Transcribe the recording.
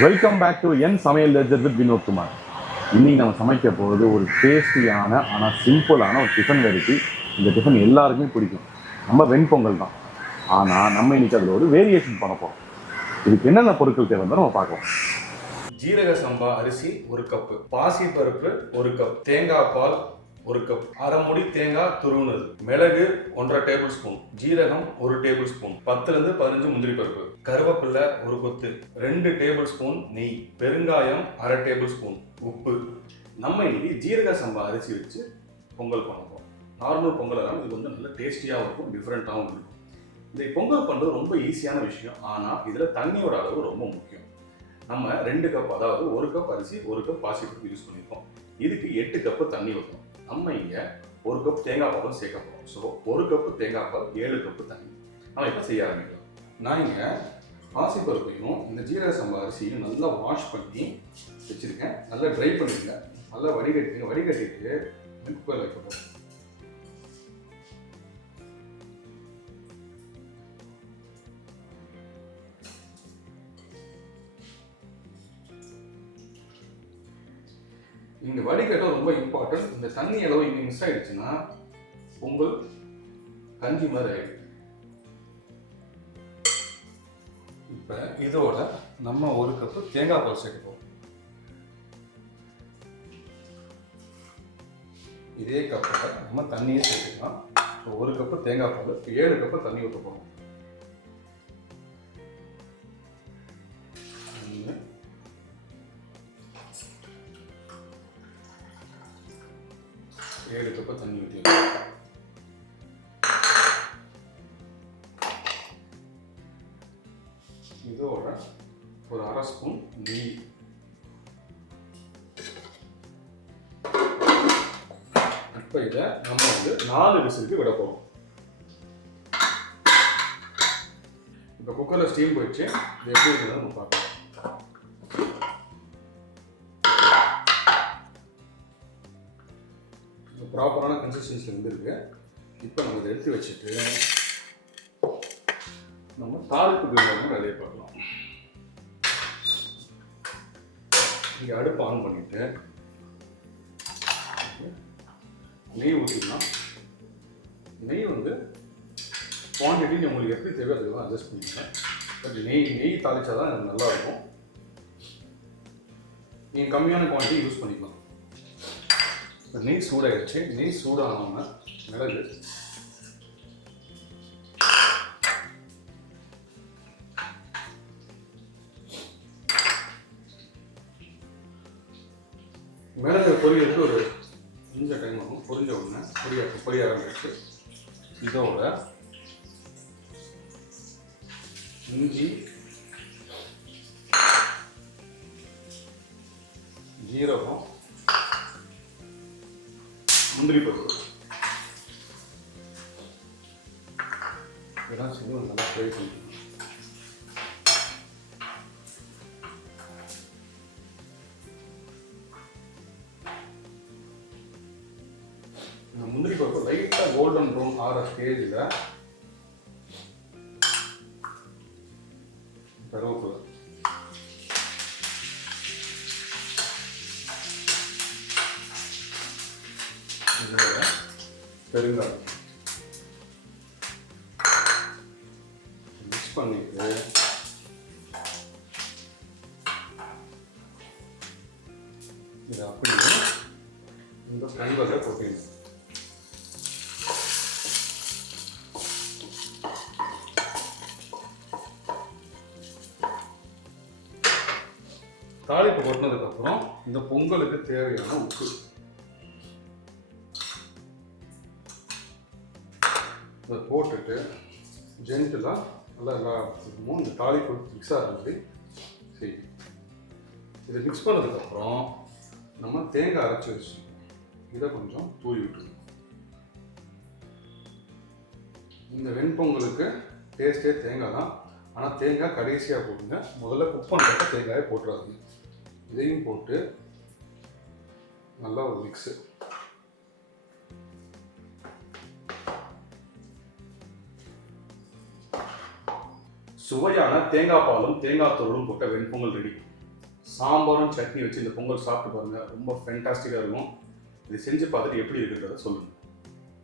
Welcome back to என் சமையல் ledger with Vinod Kumar. இன்னைக்கு நம்ம சமைக்க போகிறது ஒரு டேஸ்டியான ஆனால் சிம்பிளான ஒரு டிஃபன் வெரைட்டி. இந்த டிஃபன் எல்லாருக்குமே பிடிக்கும். நம்ம வெண்பொங்கல் தான். ஆனால் நம்ம இன்னைக்கு அதில் ஒரு வேரியேஷன் பண்ண போகிறோம். இதுக்கு என்னென்ன பொருட்கள் தேவைன்னு நம்ம பார்க்கலாம். ஜீரக சம்பா அரிசி 1 கப்பு, பாசி பருப்பு 1 கப், தேங்காய் பால் 1 கப், அரை முடி தேங்காய் துருவுனது, மிளகு 1.5 டேபிள் ஸ்பூன், ஜீரகம் 1 டேபிள் ஸ்பூன், 10 to 15 முந்திரி பருப்பு, கருவேப்பிலை 1 கொத்து, 2 டேபிள் ஸ்பூன் நெய், பெருங்காயம் அரை டேபிள் ஸ்பூன், உப்பு. நம்ம இன்னைக்கு ஜீரக சம்பா அரிசி வச்சு பொங்கல் பண்ண போகிறோம். நார்மல் பொங்கல் தான், இது வந்து நல்ல டேஸ்டியாகவும் இருக்கும், டிஃப்ரெண்ட்டாகவும் இருக்கும். இந்த பொங்கல் பண்ணுறது ரொம்ப ஈஸியான விஷயம். ஆனால் இதில் தண்ணியோட அளவு ரொம்ப முக்கியம். நம்ம 2 கப், அதாவது 1 கப் அரிசி 1 கப் பாசி பருப்பு யூஸ் பண்ணியிருக்கோம். இதுக்கு 8 கப்பு தண்ணி வைக்கணும். நம்ம இங்கே 1 கப் தேங்காய் பாலும் சேர்க்க போகிறோம். ஸோ 1 கப்பு தேங்காய் பால் 7 கப்பு தண்ணி. நம்ம இப்போ செய்ய ஆரம்பிக்கலாம். நான் இங்கே பாசி பருப்பையும் இந்த ஜீரக சம்பா அரிசியும் நல்லா வாஷ் பண்ணி வச்சுருக்கேன். நல்லா ட்ரை பண்ணிடுங்க. நல்லா வடிகட்டிட்டு குக்கரில் வைக்க போகிறோம். இந்த வடிகட்டம் ரொம்ப இம்பார்ட்டன்ட். இந்த தண்ணி அளவு இங்கே மிஸ் ஆயிடுச்சுன்னா பொங்கல் கஞ்சி மாதிரி ஆயிடுது. இப்போ இதோட நம்ம 1 கப்பு தேங்காய் பால் சேர்க்கப்போம். இதே கப்பில் நம்ம தண்ணியே சேர்த்துக்கலாம். இப்போ 1 கப்பு தேங்காய் பால், 7 கப்பு தண்ணி ஊற்ற போகிறோம். 7 கப்பு தண்ணி ஊற்றிக்கலாம். இதோட ஒரு அரை ஸ்பூன் நெய். இப்போ இதை நம்ம வந்து 4 விசிலுக்கு விட போகிறோம். இப்போ குக்கரில் ஸ்டீம் போயிடுச்சு. இது எப்படி இருக்குதுன்னு நம்ம பார்க்கலாம். ப்ராப்பரான கன்சிஸ்டன்சியில் வந்துருக்கு. இப்போ நம்ம இதை எடுத்து வச்சுட்டு நம்ம தாளிப்புக்கு நிறைய பார்க்கலாம். இங்கே அடுப்பு ஆன் பண்ணிட்டு நெய் ஊற்றிக்கலாம். நெய் வந்து குவான்டிட்டி உங்களுக்கு எப்படி தேவையோ அதுக்கு தான் அட்ஜஸ்ட் பண்ணிக்கலாம். பட் நெய் தாளிச்சா தான் எனக்கு நல்லாயிருக்கும். நீங்கள் கம்மியான குவான்டிட்டி யூஸ் பண்ணிக்கலாம். நெய் சூடாகிடுச்சு. நெய் சூடானோன்னா மிளகு, மிளகு பொரியலுக்கு ஒரு கொஞ்சம் டைம் ஆகும். பொரிஞ்ச உடனே பொரிய ஆரம்பிச்சு இதோட இஞ்சி, ஜீரகம், முந்திரி பருப்பு இதெல்லாம் சேர்ந்து நல்லா ஃப்ரை பண்ணிக்கணும். இந்த முந்திரி பருப்பு லைட்டாக கோல்டன் ப்ரௌன் ஆகிற ஸ்டேஜில் கருவேப்பிலை, பெருங்காயம் மிக்ஸ் பண்ணிட்டு இதை அப்படியே இந்த பொங்கலை கொட்டிடணும். தாளிப்பு கொட்டினதுக்கப்புறம் இந்த பொங்கலுக்கு தேவையான உப்பு அதை போட்டுட்டு ஜென்டிலாக நல்லா இந்த தாளிப்பு மிக்ஸ் ஆகிற மாதிரி செய்யும். இதை மிக்ஸ் பண்ணதுக்கப்புறம் நம்ம தேங்காய் அரைச்சி வச்சு இதை கொஞ்சம் தூவி விட்டுருணும். இந்த வெண்பொங்கலுக்கு டேஸ்ட்டே தேங்காய் தான். ஆனால் தேங்காய் கடைசியாக போட்டுங்க. முதல்ல குக் பண்ணுறப்ப தேங்காயை போட்டுறாதீங்க. இதையும் போட்டு நல்லா ஒரு மிக்ஸு. சுவையான தேங்காய் பாலும் தேங்காய் தூளும் போட்ட வெண்பொங்கல் ரெடி. சாம்பாரும் சட்னி வச்சு இந்த பொங்கல் சாப்பிட்டு பாருங்கள், ரொம்ப ஃபென்டாஸ்டிக்காக இருக்கும். இது செஞ்சு பார்த்துட்டு எப்படி இருக்குன்றதை சொல்லுங்கள்.